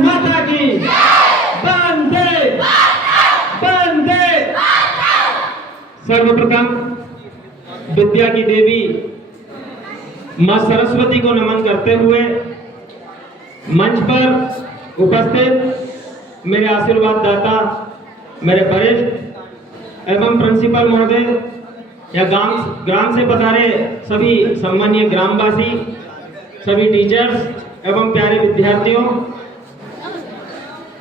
माता की वंदे वंदे। सर्वप्रथम विद्या की देवी मां सरस्वती को नमन करते हुए मंच पर उपस्थित मेरे आशीर्वाद दाता, मेरे वरिष्ठ एवं प्रिंसिपल महोदय या ग्राम से पधारे सभी सम्मानीय ग्रामवासी, सभी टीचर्स एवं प्यारे विद्यार्थियों,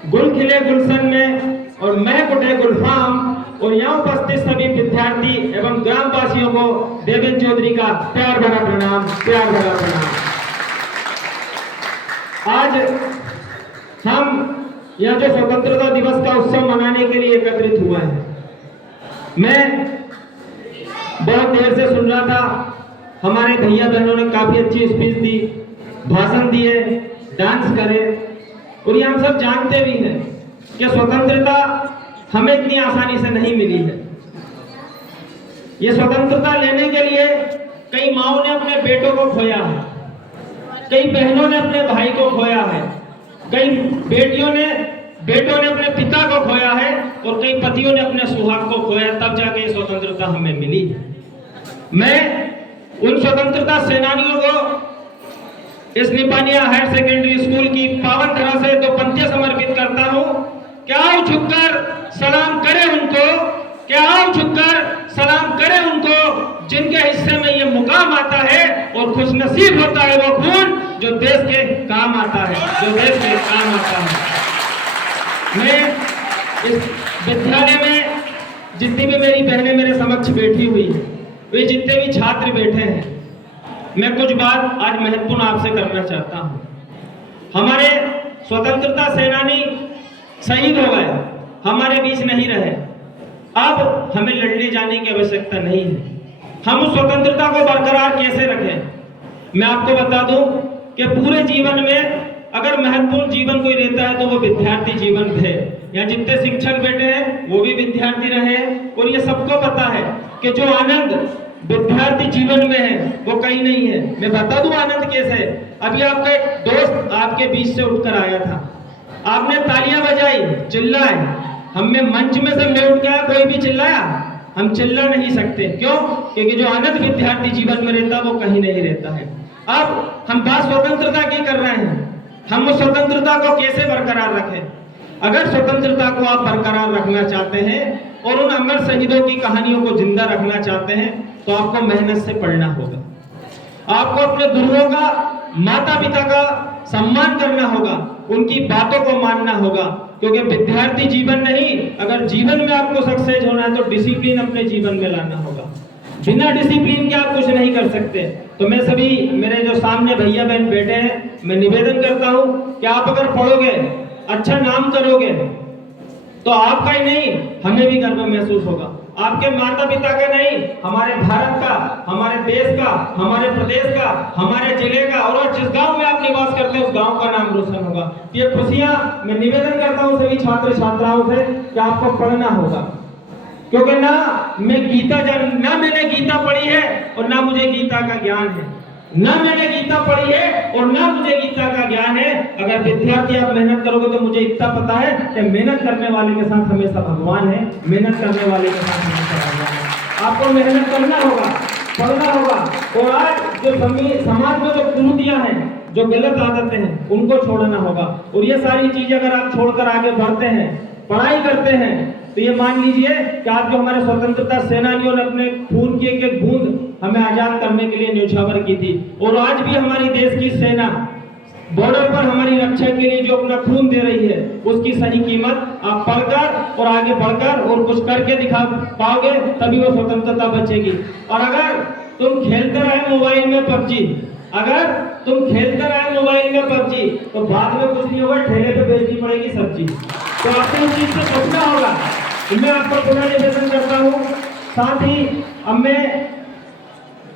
गुल खिले गुलशन में और महक उठे गुलफाम और यहाँ उपस्थित सभी विद्यार्थी एवं ग्रामवासियों को देवेंद्र चौधरी का प्यार भरा प्रणाम, प्यार भरा प्रणाम। आज हम यह जो स्वतंत्रता दिवस का उत्सव मनाने के लिए एकत्रित हुआ है, मैं बहुत देर से सुन रहा था, हमारे भैया बहनों ने काफी अच्छी स्पीच दी, भाषण दिए, डांस करे, और ये हम सब जानते भी हैं कि स्वतंत्रता हमें इतनी आसानी से नहीं मिली है। ये स्वतंत्रता लेने के लिए कई माओं ने अपने बेटों को खोया है, कई बहनों ने अपने भाई को खोया है, कई बेटों ने अपने पिता को खोया है और कई पतियों ने अपने सुहाग को खोया, तब जाके स्वतंत्रता हमें मिली। मैं उन स्वतंत्रता सेनानियों को इस निपानिया हायर सेकेंडरी स्कूल की पावन धरा से तो पंक्तियां समर्पित करता हूं। क्या आओ झुककर सलाम करें उनको, क्या आओ झुककर सलाम करें उनको, जिनके हिस्से में ये मुकाम आता है और खुशनसीब होता है वो खून जो देश के काम आता है, जो देश के काम आता है। मैं इस विद्यालय में जितनी भी मेरी बहनें मेरे समक्ष बैठी हुई है, वे जितने भी छात्र बैठे हैं, मैं कुछ बात आज महत्वपूर्ण आपसे करना चाहता हूं। हमारे स्वतंत्रता सेनानी शहीद हो गए, हमारे बीच नहीं रहे, अब हमें लड़ने जाने की आवश्यकता नहीं है। हम उस स्वतंत्रता को बरकरार कैसे रखें? मैं आपको बता दूं कि पूरे जीवन में अगर महत्वपूर्ण जीवन कोई रहता है तो वो विद्यार्थी जीवन है। यहाँ जितने शिक्षक बैठे हैं वो भी विद्यार्थी रहे, और ये सबको पता है कि जो आनंद विद्यार्थी जीवन में है वो कहीं नहीं है। मैं बता दूं आनंद कैसे। अभी आपका एक दोस्त आपके बीच से उठकर आया था, आपने तालियां बजाई, चिल्लाए, हमें मंच में से मैं उठ गया, कोई भी चिल्लाया, हम चिल्ला नहीं सकते। क्यों? क्योंकि जो आनंद विद्यार्थी जीवन में रहता है वो कहीं नहीं रहता है। अब हम बात स्वतंत्रता की कर रहे हैं, हम उस स्वतंत्रता को कैसे बरकरार रखें? अगर स्वतंत्रता को आप बरकरार रखना चाहते हैं और उन अमर शहीदों की कहानियों को जिंदा रखना चाहते हैं तो आपको मेहनत से पढ़ना होगा, आपको अपने गुरुओं का, माता पिता का सम्मान करना होगा, उनकी बातों को मानना होगा, क्योंकि विद्यार्थी जीवन नहीं, अगर जीवन में आपको सक्सेस होना है तो डिसिप्लिन अपने जीवन में लाना होगा। बिना डिसिप्लिन के आप कुछ नहीं कर सकते। तो मैं सभी मेरे जो सामने भैया बहन बैठे हैं, मैं निवेदन करता हूं कि आप अगर पढ़ोगे, अच्छा नाम करोगे, तो आपका ही नहीं हमें भी गर्व महसूस होगा, आपके माता पिता का नहीं, हमारे भारत का, हमारे देश का, हमारे प्रदेश का, हमारे जिले का, और जिस गांव में आप निवास करते हैं उस गांव का नाम रोशन होगा। ये खुशियां मैं निवेदन करता हूं सभी छात्र छात्राओं से कि आपको पढ़ना होगा, क्योंकि ना मैंने गीता पढ़ी है और ना मुझे गीता का ज्ञान है, ना मैंने गीता पढ़ी है और ना मुझे गीता का ज्ञान है। अगर विद्यार्थी आप मेहनत करोगे तो मुझे इतना पता है कि मेहनत करने वाले के साथ हमेशा भगवान है, मेहनत करने वाले के साथ हमेशा भगवान है। आपको मेहनत करना होगा, पढ़ना होगा, और आज जो समाज में जो कुरीतियां हैं, जो गलत आदतें हैं, उनको छोड़ना होगा। और ये सारी चीजें अगर आप छोड़कर आगे बढ़ते हैं, पढ़ाई करते हैं, तो ये मान लीजिए कि आज जो हमारे स्वतंत्रता सेनानियों ने अपने खून की एक एक बूंद हमें आजाद करने के लिए न्यौछावर की थी, और आज भी हमारी देश की सेना बॉर्डर पर हमारी रक्षा के लिए जो अपना खून दे रही है, उसकी सही कीमत आप पढ़कर और आगे बढ़कर और कुछ करके दिखा पाओगे, तभी वो स्वतंत्रता बचेगी। और अगर तुम खेलते रहे मोबाइल में पबजी, अगर तुम खेलते रहे मोबाइल में पबजी, तो बाद में कुछ नहीं होगा, ठेले पे बेचनी पड़ेगी सब्जी। तो आपको उस चीज से बचना होगा। मैं आपको पुनः निवेदन करता हूँ। साथ ही अब मैं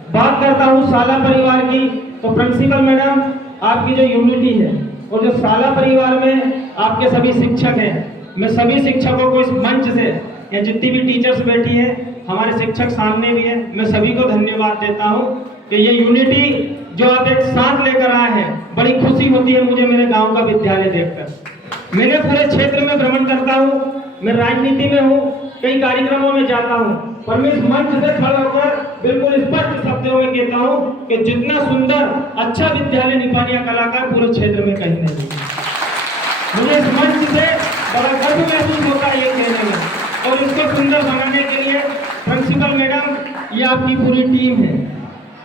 बात करता हूँ शाला परिवार की। तो प्रिंसिपल मैडम, आपकी जो यूनिटी है और जो शाला परिवार में आपके सभी शिक्षक हैं, मैं सभी शिक्षकों को इस मंच से, या जितनी भी टीचर्स बैठी हैं, हमारे शिक्षक सामने भी हैं, मैं सभी को धन्यवाद देता हूँ कि ये यूनिटी जो आप एक साथ लेकर आए हैं, बड़ी खुशी होती है मुझे मेरे गांव का विद्यालय देखकर। मैंने पूरे क्षेत्र में भ्रमण करता हूँ, मैं राजनीति में हूँ, कई कार्यक्रमों में जाता हूँ, पर मैं इस मंच से खड़ा होकर बिल्कुल स्पष्ट शब्दों में कहता हूँ कि जितना सुंदर अच्छा विद्यालय निपानिया कलाकार पूरे क्षेत्र में कहीं नहीं। मुझे इस मंच से बड़ा गर्व महसूस होता है ये कहने में, और इसको सुंदर बनाने के लिए प्रिंसिपल मैडम, ये आपकी पूरी टीम है,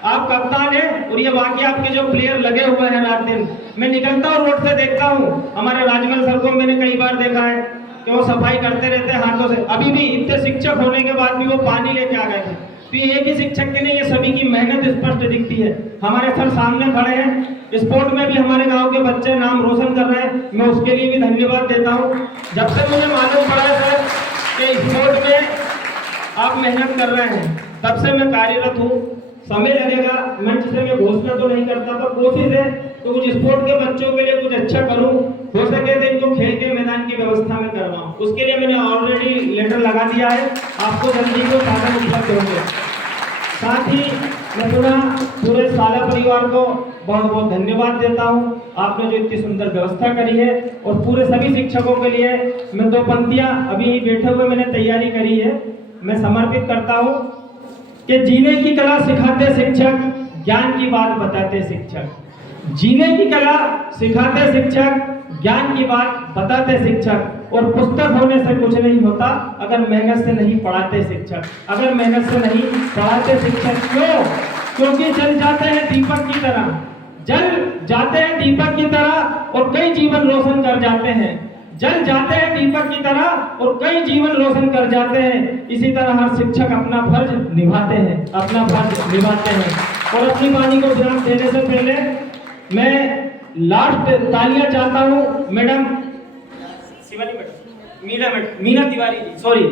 आप कप्तान हैं, और ये बाकी आपके जो प्लेयर लगे हुए हैं रात दिन। मैं निकलता हूँ रोड से देखता हूँ, हमारे राजमहल सर को मैंने कई बार देखा है कि वो सफाई करते रहते हैं हाथों से। अभी भी इतने शिक्षक होने के बाद भी वो पानी लेके आ गए थे। तो ये एक ही शिक्षक के नहीं, ये सभी की मेहनत स्पष्ट दिखती है। हमारे सर सामने खड़े हैं, स्पोर्ट में भी हमारे गांव के बच्चे नाम रोशन कर रहे हैं, मैं उसके लिए भी धन्यवाद देता हूँ। जब से मुझे मालूम पड़ा है सर कि स्पोर्ट में आप मेहनत कर रहे हैं, तब से मैं कार्यरत हूँ। समय लगेगा, मंच से मैं घोषणा तो नहीं करता, पर कोशिश है तो कुछ स्पोर्ट के बच्चों के लिए कुछ अच्छा करूं, हो सके तो इनको खेल के मैदान की व्यवस्था में करवाऊं। उसके लिए मैंने ऑलरेडी लेटर लगा दिया है, आपको जल्दी वो साधन उपलब्ध होंगे। साथ ही मैं पूरे साला परिवार को बहुत बहुत धन्यवाद देता हूँ, आपने जो इतनी सुंदर व्यवस्था करी है। और पूरे सभी शिक्षकों के लिए मैं 2 पंक्तियां अभी बैठे हुए मैंने तैयारी करी है, मैं समर्पित करता हूँ कि जीने की कला सिखाते शिक्षक, ज्ञान की बात बताते शिक्षक। जीने की कला सिखाते शिक्षक, ज्ञान की बात बताते शिक्षक। और पुस्तक होने से कुछ नहीं होता अगर मेहनत से नहीं पढ़ाते शिक्षक, अगर मेहनत से नहीं पढ़ाते शिक्षक। क्यों? क्योंकि जल जाते हैं दीपक की तरह, जल जाते हैं दीपक की तरह और कई जीवन रोशन कर जाते हैं। जल जाते हैं दीपक की तरह और कई जीवन रोशन कर जाते हैं। इसी तरह हर शिक्षक अपना फर्ज निभाते हैं, अपना फर्ज निभाते हैं। और अपनी वाणी को विराम देने से पहले मैं लास्ट तालियां चाहता हूँ मैडम मीना तिवारी जी, सॉरी,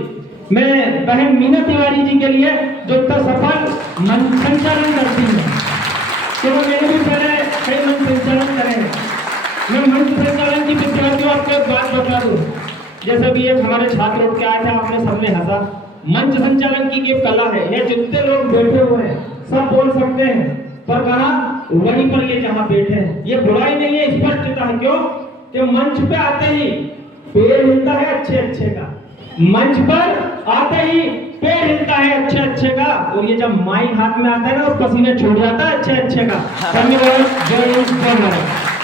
मैं बहन मीना तिवारी जी के लिए जो इतना सफल संचालन करती है, तो मैंने भी पहले कई मंच संचालन करे हैं। मैं मंच संचालन की विद्यार्थियों आपको एक बात बता दूं, जैसे भी एक हमारे छात्र उठ के आए थे, आपने सबने हंसा। मंच संचालन की एक कला है, ये जितने लोग बैठे हुए हैं सब बोल सकते हैं, पर कहा वहीं पर ये जहां बैठे हैं, ये बुराई नहीं है, स्पष्टता है। क्यों? कि मंच पे आते ही पैर हिलता है अच्छे अच्छे का, मंच पर आते ही पैर हिलता है अच्छे अच्छे का, और ये जब माइक हाथ में आता है ना और पसीने छूट जाता है अच्छे अच्छे का। धन्यवाद। जय हिंद, जय भारत।